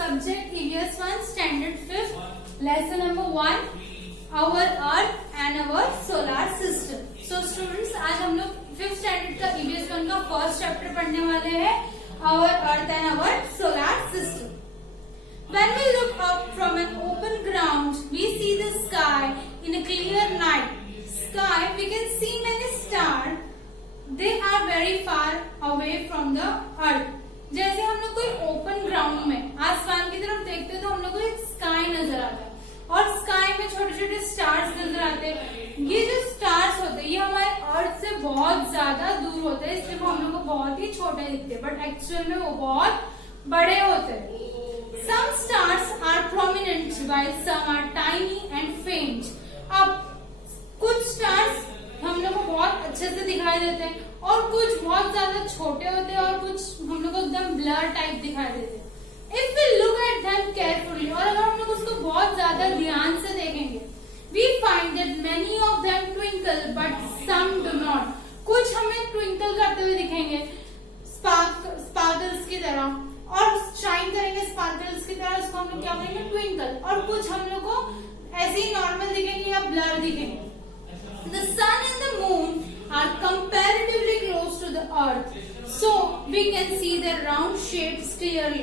Subject EVS 1 Standard 5th Lesson number 1 Our Earth and Our Solar System. So students, आज हम लोग 5th Standard का EVS 1 का first chapter पढ़ने वाले हैं Our Earth and Our Solar System. When we look up from an open ground, we see the sky in a clear night. Sky, we can see many stars. They are very far away from the earth. जैसे हम लोग कोई open ground में आसमान की तरफ देखते हैं तो हम लोग को एक स्काई नजर आता है और स्काई में छोटे छोटे स्टार्स नजर आते हैं. ये जो स्टार्स होते हैं ये हमारे अर्थ से बहुत ज्यादा दूर होते हैं, इसलिए वो हम लोग को बहुत ही छोटे दिखते हैं, बट एक्चुअल में वो बहुत बड़े होते हैं. Some stars are prominent while some are tiny and faint. अब कुछ स्टार्स हम लोग को बहुत अच्छे से दिखाई देते हैं और कुछ बहुत ज्यादा छोटे होते हैं और कुछ हम लोग को एकदम ब्लर टाइप दिखाई देते हैं. If we look at them carefully, और अगर हम लोग उसको बहुत ज्यादा ध्यान से देखेंगे, we find that many of them twinkle but some do not. कुछ हमें ट्विंकल करते हुए दिखेंगे स्पार्कल्स की तरह और शाइन करेंगे स्पार्कल्स की तरह, उसको हम लोग क्या बोलेंगे ट्विंकल. और कुछ हम लोग को ऐसे ही नॉर्मल दिखेंगे या ब्लर दिखेंगे. The sun and the moon are comparatively close to the earth, so we can see their round shapes clearly.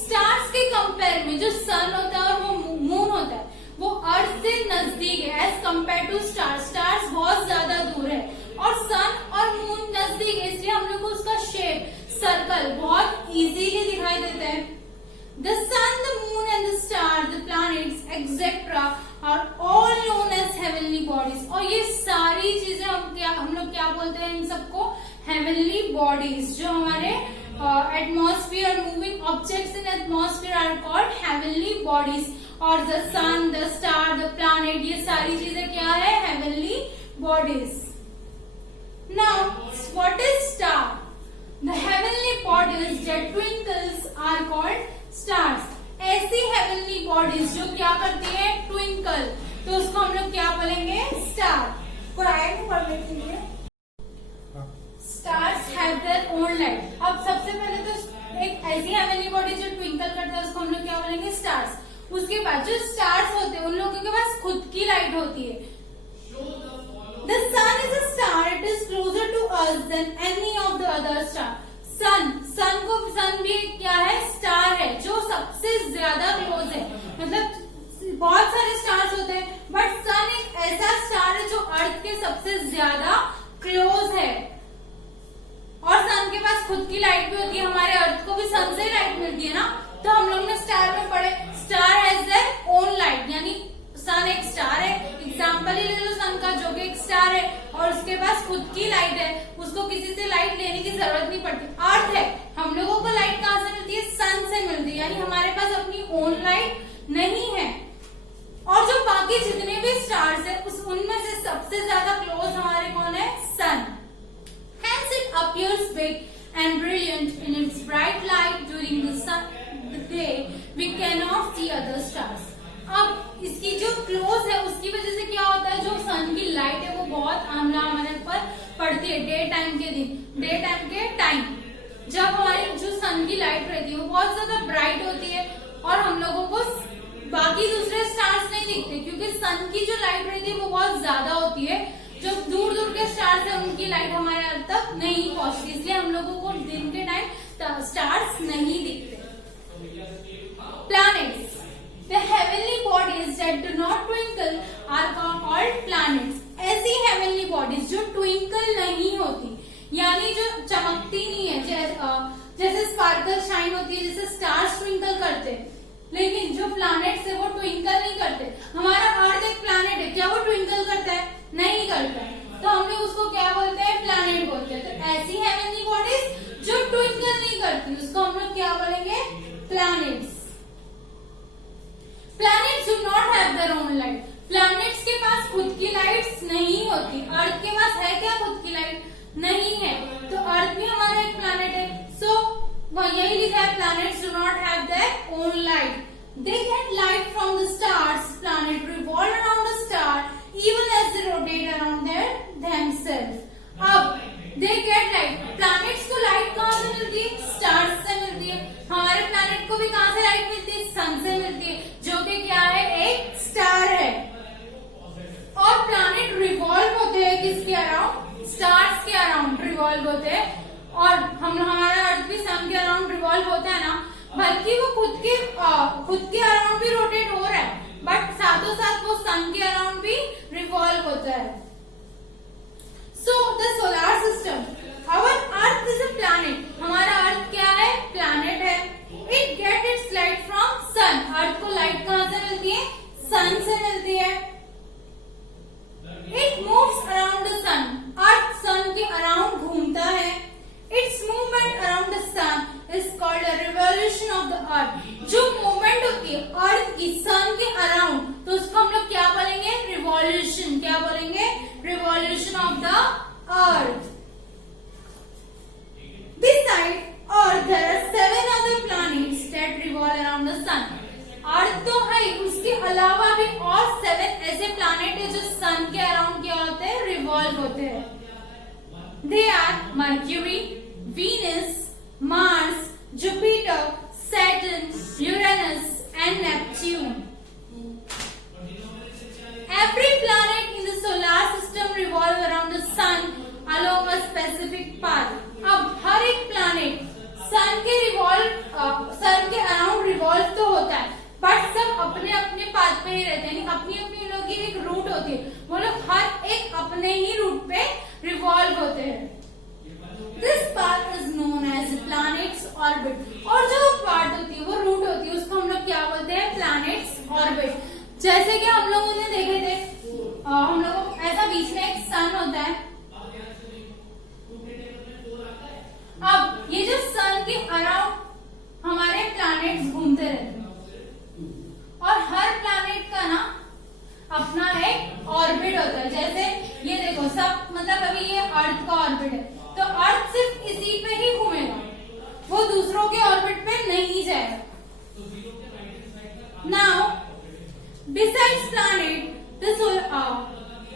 Stars के कंपेयर में जो सन होता है और वो मून होता है वो अर्थ से नजदीक है as compare to stars. Stars बहुत ज्यादा दूर है और सन और मून नजदीक है, इसलिए हम लोग को उसका शेप सर्कल बहुत इजीली दिखाई देता है. The sun, the moon and the stars, the planets, etc. are all known as heavenly bodies. और ये सारी चीजें हम लोग क्या बोलते हैं इन सबको heavenly bodies. जो हमारे atmosphere, moving objects in atmosphere are called heavenly bodies. और the sun, the star, the planet, ये सारी चीजें क्या है heavenly bodies. Now, what is star? The heavenly bodies that twinkles are called stars. ऐसी heavenly bodies जो क्या करती है ट्विंकल, तो उसको हम लोग क्या बोलेंगे स्टार. कोई आया नहीं पढ़ने के लिए. Stars have their own light. अब सबसे पहले तो एक ऐसी heavenly body जो ट्विंकल करता है उसको हम लोग क्या बोलेंगे स्टार्स. उसके बाद जो स्टार्स होते हैं उन लोगों के पास खुद की लाइट होती है. The sun is a star. It is closer to us than any of the other star. सन भी क्या है स्टार है जो सबसे ज्यादा क्लोज है. मतलब बहुत सारे स्टार्स होते हैं बट सन एक ऐसा स्टार है जो अर्थ के सबसे ज्यादा क्लोज है और सन के पास खुद की लाइट भी होती है. हमारे अर्थ को भी सन से लाइट मिलती है ना, तो हम लोग ने स्टार में पढ़े star has their own light, यानी सन एक स्टार है. एग्जाम्पल ही ले लो सन का जो कि एक स्टार है और उसके पास खुद की लाइट है, उसको किसी से लाइट लेने की जरूरत नहीं पड़ती. अर्थ है, हम लोगों को लाइट कहाँ से मिलती है सन से मिलती है, यानी हमारे पास अपनी ओन लाइट नहीं है. और जो बाकी जितने भी स्टार्स है उनमें से सबसे ज्यादा क्लोज हमारे कौन है सन. Hence it appears big and brilliant in its bright light during the day. We cannot see other stars. अब इसकी जो क्लोज है उसकी वजह से क्या होता है, जो सन की लाइट है वो बहुत आमला हमारे ऊपर पड़ती है डे टाइम के टाइम जब हमारी जो सन की लाइट रहती है वो बहुत ज्यादा ब्राइट होती है और हम लोगों को बाकी दूसरे स्टार्स नहीं दिखते क्योंकि सन की जो लाइट रहती है वो बहुत ज्यादा होती है. जो दूर दूर के स्टार्स है उनकी लाइट हमारे अर्थ तक नहीं पहुंचती, इसलिए हम लोगों को दिन के टाइम स्टार्स नहीं दिखते. Planets, the heavenly bodies that do not twinkle are called planets. ऐसी heavenly bodies जो twinkle नहीं होती, यानी जो चमकती नहीं है, जैसे स्पार्कल शाइन होती है, जैसे स्टार्स ट्विंकल करते हैं, लेकिन जो प्लैनेट्स है वो ट्विंकल नहीं करते. हमारा अर्थ एक प्लैनेट है, क्या वो ट्विंकल करता है? नहीं करता है, तो हम लोग उसको क्या बोलते हैं प्लैनेट बोलते हैं. तो ऐसी heavenly bodies जो ट्विंकल नहीं करती उसको हम लोग क्या बोलेंगे planets. Planets do not have their own light. Planets के पास खुद की लाइट्स नहीं होती. अर्थ के पास है क्या खुद की लाइट? नहीं है, तो अर्थ भी हमारा एक प्लैनेट है. सो यही लिखा है planets do not have their own light. They get light from the stars. Planets revolve around the star even as they rotate around themselves. अब they get light. Planets को लाइट कहाँ से मिलती है? स्टार्स से मिलती है. हमारे प्लैनेट को भी कहाँ से लाइट मिलती है? रिवॉल्व होते हैं किसके अराउंड, स्टार्स के अराउंड रिवॉल्व होते हैं। और हमारा अर्थ भी सन के अराउंड रिवॉल्व होता है ना, बल्कि वो खुद के अराउंड भी रोटेट हो रहा है, बट साथों साथ वो सन के अराउंड भी रिवॉल्व होता है। So the solar system, our earth is a planet, हमारा अर्थ क्या है, प्लैनेट है। It get its light from sun, earth को लाइट कहां से मिलती है, सन से मिलती है। It moves around the sun, earth sun के अराउंड घूमता है। Its movement around the sun is called a revolution of the earth, जो मूवमेंट होती है अर्थ की सन के अराउंड, तो उसको हम लोग क्या बोलेंगे, रिवॉल्यूशन, क्या बोलेंगे, revolution of the earth. Besides Earth, there are 7 other planets that revolve around the sun. अर्थ तो है, उसके अलावा भी और 7 ऐसे प्लैनेट है जो सन के अराउंड क्या होते हैं, रिवॉल्व होते हैं। They are Mercury, Venus, Mars, Jupiter, Saturn, Uranus, and Neptune. Every planet in the solar system revolves around the sun along a specific path. अब हर एक प्लैनेट सन के अराउंड रिवॉल्व तो होता है, बट सब अपने अपने पाथ पे ही रहते हैं, अपनी अपनी लोगों की एक रूट होती है, वो लोग हर एक अपने ही रूट पे रिवॉल्व होते हैं। This path is known as planets orbit, और जो पार्ट होती है वो रूट होती है, उसको हम लोग क्या बोलते हैं, प्लैनेट्स ऑर्बिट। जैसे कि हम लोगों ने देखे थे, हम लोगों ऐसा बीच में एक सन होता है। अब ये जो सन के अराउंड हमारे प्लैनेट्स घूमते रहते हैं, और हर प्लैनेट का ना अपना एक ऑर्बिट होता है। जैसे ये देखो, सब मतलब अभी ये अर्थ का ऑर्बिट है, तो अर्थ सिर्फ इसी पे ही घूमेगा, वो दूसरों के ऑर्बिट पे नहीं जाएगा। Now besides planet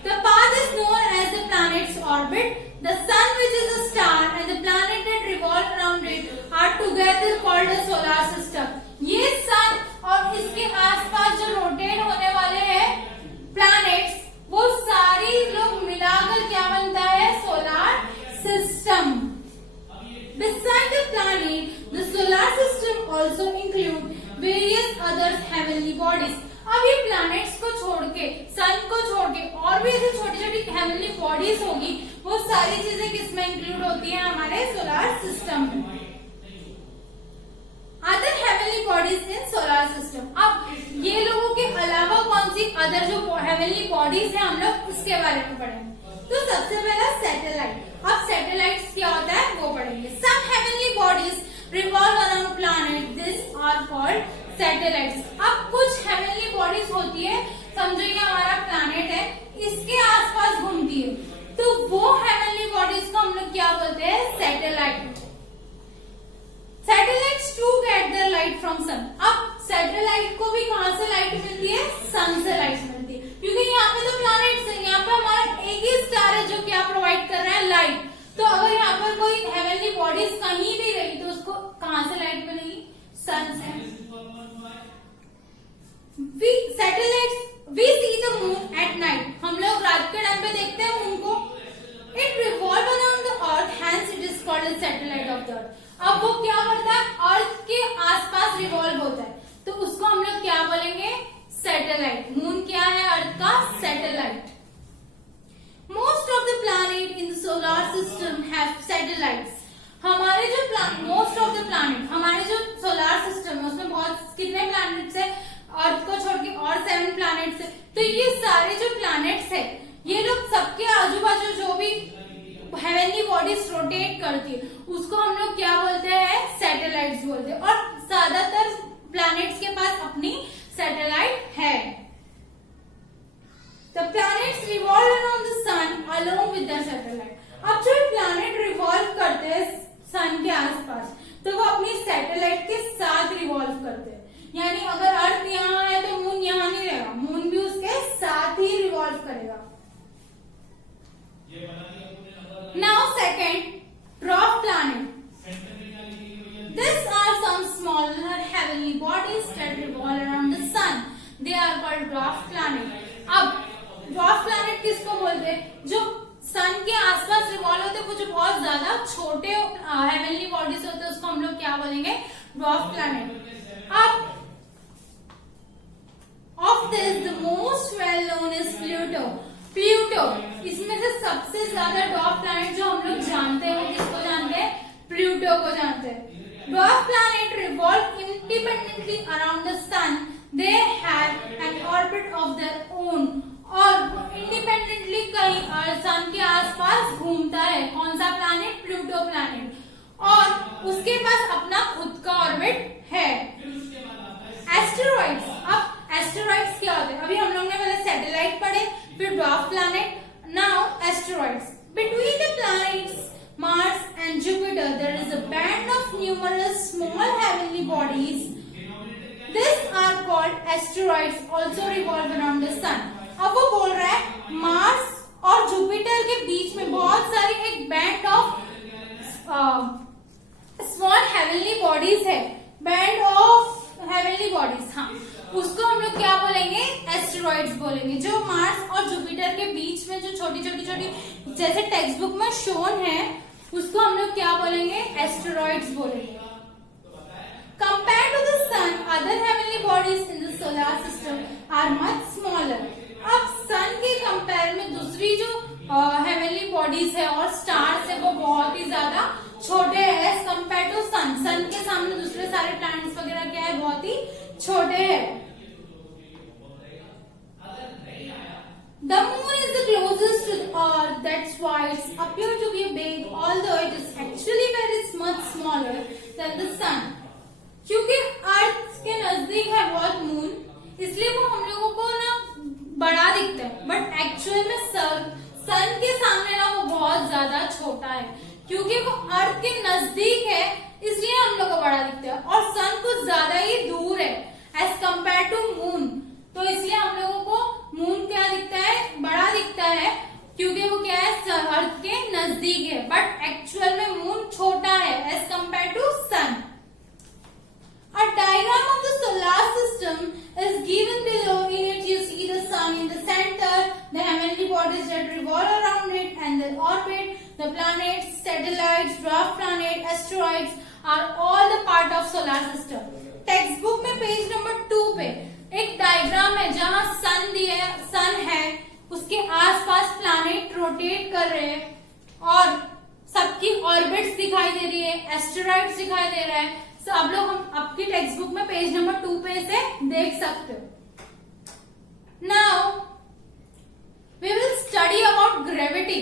the path is known as the planet's orbit. The sun, which is a star, and the planet that revolve around it are together called a solar system. ये सन और इसके आसपास जो rotate होने वाले हैं planets, वो सारी लोग मिलाकर क्या बनता है, solar system. Beside the planet, the solar system also include various other heavenly bodies. अब ये प्लैनेट्स को छोड़ के, सन को छोड़ के और भी ऐसी छोटी छोटी हेवनली बॉडीज होगी, वो सारी चीजें किसमें इंक्लूड होती है, हमारे सोलर सिस्टम में। Other heavenly bodies in solar system, अब ये लोगों के अलावा कौन सी अदर जो हेवनली बॉडीज है हम लोग उसके बारे में पढ़ेंगे। तो सबसे पहला सैटेलाइट। अब सैटेलाइट्स क्या होता है वो पढ़ेंगे। Some heavenly bodies revolve around planet, this are called satellites. अब कुछ हेवनली बॉडीज होती है, समझो ये हमारा प्लैनेट है, इसके आसपास घूमती है, तो वो हेवनली बॉडीज को हम लोग क्या बोलते हैं, satellite. Satellites to get their light from sun. अब सैटेलाइट को भी कहां से लाइट मिलती है, सन से लाइट मिलती है, क्योंकि यहाँ पे तो प्लैनेट्स है, यहाँ पे हमारा एक ही स्टार है जो क्या प्रोवाइड कर रहा है, लाइट। तो अगर यहाँ पर कोई हेवनली बॉडीज कहीं भी रही तो उसको कहां से लाइट मिलेगी, सन से। We see the moon at night. हम लोग रात के टाइम पे देखते हैं मून को। It revolves around the earth, hence it is called a satellite of the earth. अब वो क्या करता है, अर्थ के आसपास रिवॉल्व होता है, तो उसको हम लोग क्या बोलेंगे, सैटेलाइट। मून क्या है, अर्थ का satellite. Most of the planet in the solar system have satellites. हमारे जो मोस्ट ऑफ द प्लैनेट, हमारे जो सोलर सिस्टम है उसमें बहुत कितने प्लैनेट्स है, अर्थ को छोड़ के और 7 प्लैनेट्स है। तो ये सारे जो प्लैनेट्स है, ये लोग सबके आजू बाजू जो भी हेवनली बॉडीज रोटेट करती है उसको हम लोग क्या बोलते हैं, सैटेलाइट्स बोलते हैं। और ज्यादातर प्लैनेट्स के पास अपनी सैटेलाइट है। The planets revolve around the sun along with the satellite. अब जो प्लैनेट रिवॉल्व करते हैं सन के आसपास, तो वो अपनी सैटेलाइट के साथ रिवॉल्व करते हैं। यानी अगर अर्थ यहाँ है तो मून यहाँ नहीं रहेगा, मून भी उसके साथ ही रिवॉल्व करेगा। Now second, dwarf planet. These are some smaller heavenly bodies that revolve around the sun. They are called dwarf planet. अब ड्वार्फ प्लैनेट किसको बोलते हैं, जो सन के आसपास रिवॉल्व होते हैं वो जो बहुत ज्यादा छोटे हेवनली बॉडीज होते हैं उसको हम लोग क्या बोलेंगे, ड्वार्फ प्लैनेट। अब of this the most well known is Pluto. Pluto इसमें से सबसे ज्यादा ड्वार्फ प्लैनेट जो हम लोग जानते हैं वो किसको जानते हैं, प्लूटो को जानते हैं। Dwarf planet revolve independently around the sun, they have an orbit of their own, और इंडिपेंडेंटली कहीं सन के आसपास घूमता है। कौन सा प्लैनेट, प्लूटो प्लैनेट, और उसके पास अपना खुद का ऑर्बिट है। एस्टेरॉइड्स, अब एस्टेरॉइड्स क्या होते हैं, अभी हम लोग ने पहले सैटेलाइट पढ़े, फिर dwarf planet, now asteroids. Between the planets Mars and Jupiter there is a band of numerous small heavenly bodies. These are called asteroids, also revolve around the sun. अब वो बोल रहा है मार्स और जुपिटर के बीच में बहुत सारी एक band of small heavenly bodies है, बैंड ऑफ हेवनली बॉडीज, हाँ उसको हम लोग क्या बोलेंगे, एस्टेरॉइड्स बोलेंगे। जो मार्स और जुपिटर के बीच में जो छोटी छोटी छोटी जैसे टेक्स्ट बुक में शोन है उसको हम लोग क्या बोलेंगे, एस्टेरॉइड्स बोलेंगे। Compared to the sun, other heavenly bodies in the solar system are much smaller. अब सन के कंपेयर में दूसरी जो हेवनली बॉडीज है और स्टार्स है वो बहुत ही ज्यादा छोटे हैं एज कंपेयर टू सन। सन के सामने दूसरे सारे प्लैनेट्स वगैरह क्या है, बहुत ही छोटे हैं। The moon is the closest to the earth, that's why it appears to be big, although it is actually very much smaller than the sun. क्योंकि अर्थ के नजदीक है बहुत मून, इसलिए वो हम लोगों को ना बड़ा दिखता है, बट एक्चुअल में सन के सामने ना वो बहुत ज्यादा छोटा है। क्योंकि वो अर्थ के नजदीक है इसलिए हम लोग को बड़ा दिखता है, और सन कुछ ज्यादा ही दूर है एज कम्पेयर टू मून, तो इसलिए हम लोगों को मून क्या दिखता है, बड़ा दिखता है, क्योंकि वो क्या है, अर्थ के नजदीक है, बट एक्चुअल में मून छोटा है as compare to sun. A diagram of the solar system is given below. In it you see the sun in the center, the heavenly bodies that revolve around it and their orbit, the planets, satellites, dwarf planet, asteroids are all the part of solar system. Text book में page number 2 पे एक diagram है जहाँ सन है, उसके आसपास planet rotate कर रहे हैं और सबकी ऑर्बिट्स दिखाई दे रही है, एस्टेरॉइड्स दिखाई दे रहा है। तो आप लोग हम आपकी टेक्स्ट बुक में पेज नंबर 2 पे से देख सकते हो। Now we will study about gravity.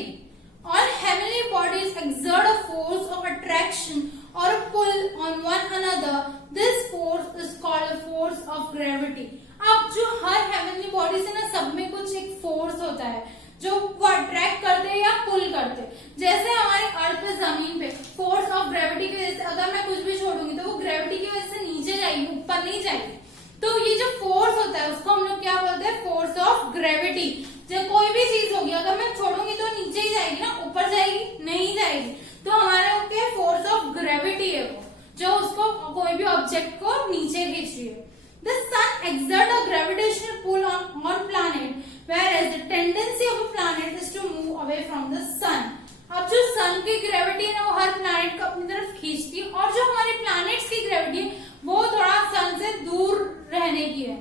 All heavenly bodies exert a force of attraction or a pull on one another. This force is called a force of gravity. अब जो हर heavenly bodies है ना, सब में कुछ एक force होता है जो वो अट्रैक्ट करते हैं या पुल करते हैं। जैसे हमारे अर्थ पे, जमीन पे फोर्स ऑफ ग्रेविटी की वजह से अगर मैं कुछ भी छोड़ूंगी तो वो ग्रेविटी की वजह से नीचे जाएगी, ऊपर नहीं जाएगी। तो ये जो फोर्स होता है उसको हम लोग क्या बोलते हैं, फोर्स ऑफ ग्रेविटी। जब कोई भी चीज होगी अगर मैं छोड़ूंगी तो नीचे ही जाएगी ना, ऊपर जाएगी नहीं जाएगी। तो हमारे क्या फोर्स ऑफ ग्रेविटी है वो, जो उसको कोई भी ऑब्जेक्ट को नीचे खींच रही है। The sun exerts a gravitational pull on planet, whereas the tendency of a planet is to move away from the sun. अब जो सन की ग्रेविटी है ना वो हर प्लैनेट को अपनी तरफ खींचती है, और जो हमारे प्लैनेट्स की ग्रेविटी है वो थोड़ा सन से दूर रहने की है।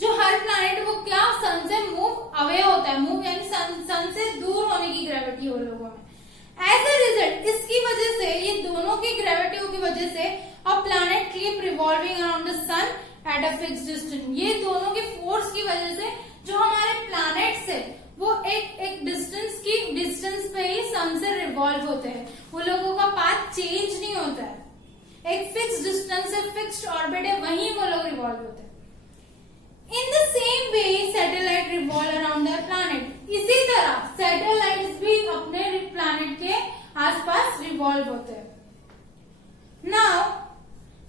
जो हर प्लैनेट वो क्या सन से मूव अवे होता है, मूव यानी सन से दूर होने की ग्रेविटी हो लोगों में। एज ए रिजल्ट इसकी वजह से, ये दोनों की ग्रेविटी की वजह से a planet keep revolving around the sun at a fixed distance. ये दोनों की फोर्स की वजह से जो हमारे प्लैनेट्स है वो एक डिस्टेंस पे ही सन से रिवॉल्व होते हैं, वो लोगों का पाथ चेंज नहीं होता है। एक फिक्स डिस्टेंस है, फिक्स्ड ऑर्बिट है, वहीं वो लोग रिवॉल्व होते हैं। In the same way satellite revolve around the planet. इसी तरह सैटेलाइट्स भी अपने प्लैनेट के आसपास रिवॉल्व होते हैं। Now,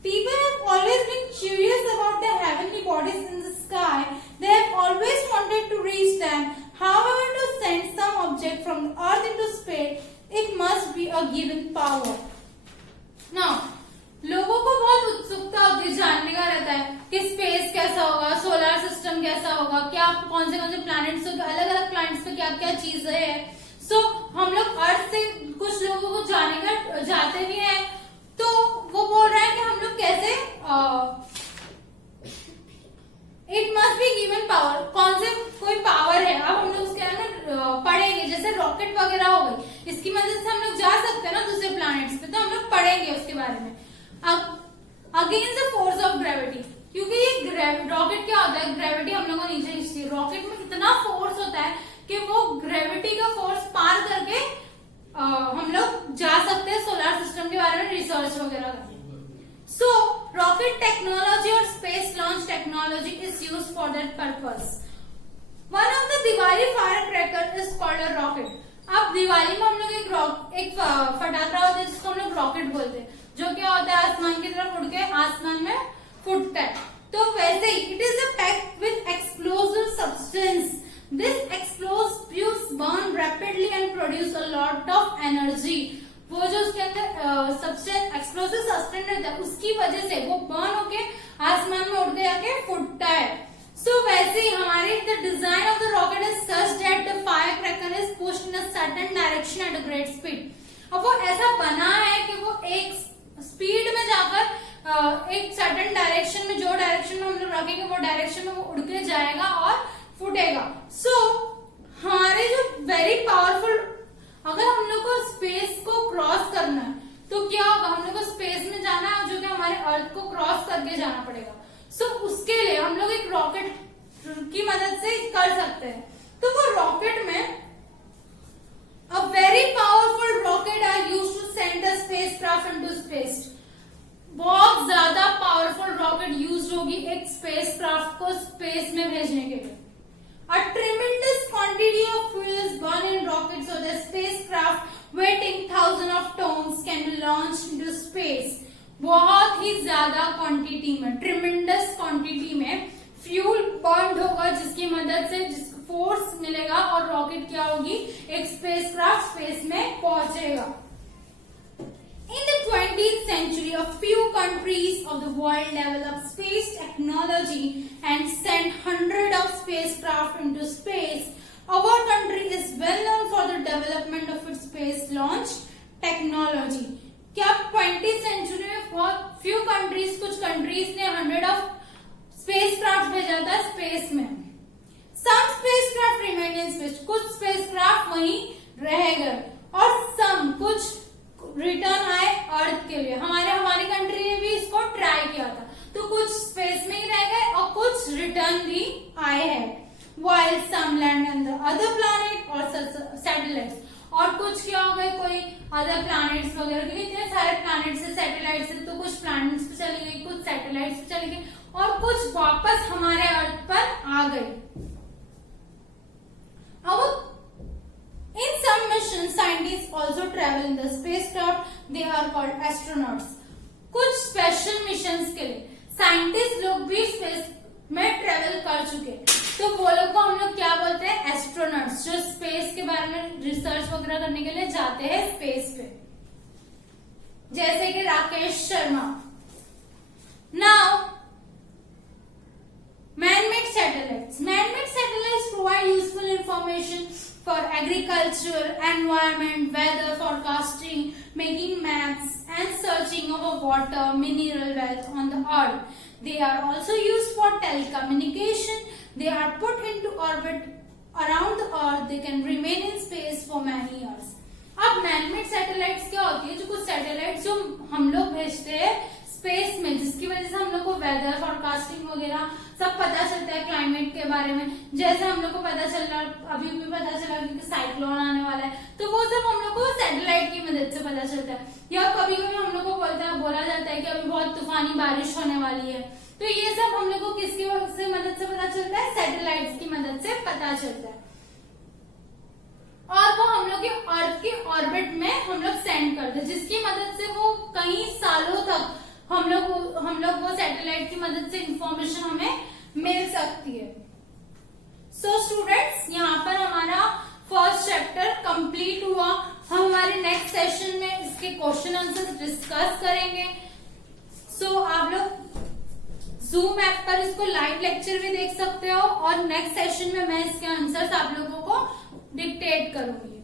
people have always been curious about the heavenly bodies in the sky. They have always wanted to reach them. However, to send some object from the earth into space, it must be a given power. Now, लोगों को बहुत उत्सुकता होती है, जानने का रहता है कि स्पेस कैसा होगा, सोलर सिस्टम कैसा होगा, क्या कौन से प्लैनेट्स होंगे, अलग अलग प्लैनेट्स पे क्या क्या चीजें है। सो हम लोग अर्थ से कुछ लोगों को जाते भी हैं, तो वो बोल रहा है कि हम लोग कैसे it must be given power, कौन से कोई पावर है। अब हम लोग उसके अंदर पढ़ेंगे, जैसे रॉकेट वगैरह हो गई, इसकी मदद से हम लोग जा सकते हैं ना दूसरे प्लैनेट्स पे, तो हम लोग पढ़ेंगे उसके बारे में। Against the force of gravity, क्योंकि ये रॉकेट क्या होता है, ग्रेविटी हम लोग को नीचे खींचती है। रॉकेट में इतना फोर्स होता है कि वो ग्रेविटी का फोर्स पार करके हम लोग जा सकते हैं सोलर सिस्टम के बारे में रिसर्च वगैरह करके। So, rocket technology or space launch technology is used for that purpose. One of the Diwali firecracker is called a rocket. अब दिवाली में हम लोग एक फटाखा होता है जिसको हम लोग रॉकेट बोलते हैं, जो क्या होता है आसमान की तरफ उड़ के आसमान में फूटता है। तो वैसे ही it is a packed with explosive substance. This explosives burn rapidly and produce a lot of energy. वो जो उसके अंदर सब्सटेंस एक्सप्लोसिव सब्सटेंस रहता है उसकी वजह से वो बर्न होके आसमान में उड़ के जाके फूटता है। सो वैसे ही हमारे the design of the rocket is such that the fire cracker is pushed in a certain direction at a great speed. अब वो ऐसा बना है कि वो एक स्पीड में जाकर एक सर्टेन डायरेक्शन में, जो डायरेक्शन में हम लोग रखेंगे वो डायरेक्शन में वो उड़ के जाएगा और फूटेगा। सो हमारे जो वेरी पावरफुल, अगर हम लोग को स्पेस को क्रॉस करना है तो क्या होगा, हम लोग को स्पेस में जाना है जो कि हमारे अर्थ को क्रॉस करके जाना पड़ेगा। सो उसके लिए हम लोग एक रॉकेट की मदद से कर सकते हैं। तो वो रॉकेट में a very powerful rocket are used to send the spacecraft into space. बहुत ज्यादा पावरफुल रॉकेट यूज होगी एक स्पेसक्राफ्ट को स्पेस में भेजने के लिए। A tremendous quantity of fuel is burned in rockets so the spacecraft weighing thousands of tons can be launched into space. बहुत ही ज्यादा क्वांटिटी में, ट्रिमेंडस क्वांटिटी में फ्यूल बर्न होगा जिसकी मदद से जिसको फोर्स मिलेगा और रॉकेट क्या होगी, एक स्पेसक्राफ्ट स्पेस में पहुंचेगा। In the 20th century, a few countries of the world developed space technology and sent hundreds of spacecraft into space. Our country is well known for the development of its space launch technology. क्या 20th century में बहुत few countries, कुछ countries ने 100 of spacecraft भेजा था space में। Some spacecraft remain in space, कुछ spacecraft वहीं रह गए और some कुछ रिटर्न आए अर्थ के लिए। हमारी कंट्री ने भी इसको ट्राई किया था, तो कुछ स्पेस में ही रह गए और कुछ रिटर्न भी आए हैं। While some land on the other planet और सैटेलाइट्स, और कुछ क्या हो गए, कोई अदर प्लैनेट्स वगैरह, क्योंकि इतने सारे प्लैनेट्स से सैटेलाइट्स है, तो कुछ प्लैनेट्स पे चली गई, कुछ सैटेलाइट्स पे चली गई और कुछ वापस हमारे अर्थ पर आ गई। अब in some missions, scientists also travel in the spacecraft. They are called astronauts. कुछ स्पेशल मिशंस के लिए साइंटिस्ट लोग भी स्पेस में ट्रेवल कर चुके, तो वो लोग को हम लोग क्या बोलते हैं, एस्ट्रोनॉट्स, जो स्पेस के बारे में रिसर्च वगैरह करने के लिए जाते हैं स्पेस पे, जैसे कि Rakesh Sharma. Now man-made satellites. Man-made satellites provide useful information for agriculture, environment, weather forecasting, making maps, and searching over water, mineral wealth on the earth. They are also used for telecommunication. They are put into orbit around the earth. They can remain in space for many years. अब manmade satellites क्या होती है, जो कुछ satellites जो हम लोग भेजते हैं स्पेस में, जिसकी वजह से हम लोग को वेदर फोरकास्टिंग वगैरह सब पता चलता है, क्लाइमेट के बारे में। जैसे हम लोग को पता चल रहा, अभी भी पता चला कि साइक्लोन आने वाला है, तो वो सब हम लोग को सैटेलाइट की मदद से पता चलता है। या कभी कभी हम लोग को बोला जाता है कि अभी बहुत तूफानी बारिश होने वाली है, तो ये सब हम लोग को किसकी मदद से पता चलता है, सैटेलाइट्स की मदद से पता चलता है। और वो हम लोग के अर्थ के ऑर्बिट में हम लोग सेंड करते हैं, जिसकी मदद से वो कई सालों तक हम लोग वो सैटेलाइट की मदद से इंफॉर्मेशन हमें मिल सकती है। सो स्टूडेंट्स, यहाँ पर हमारा फर्स्ट चैप्टर कंप्लीट हुआ। हम हमारे नेक्स्ट सेशन में इसके क्वेश्चन आंसर डिस्कस करेंगे। सो आप लोग जूम ऐप पर इसको लाइव लेक्चर भी देख सकते हो और नेक्स्ट सेशन में मैं इसके आंसर्स आप लोगों को डिक्टेट करूंगी।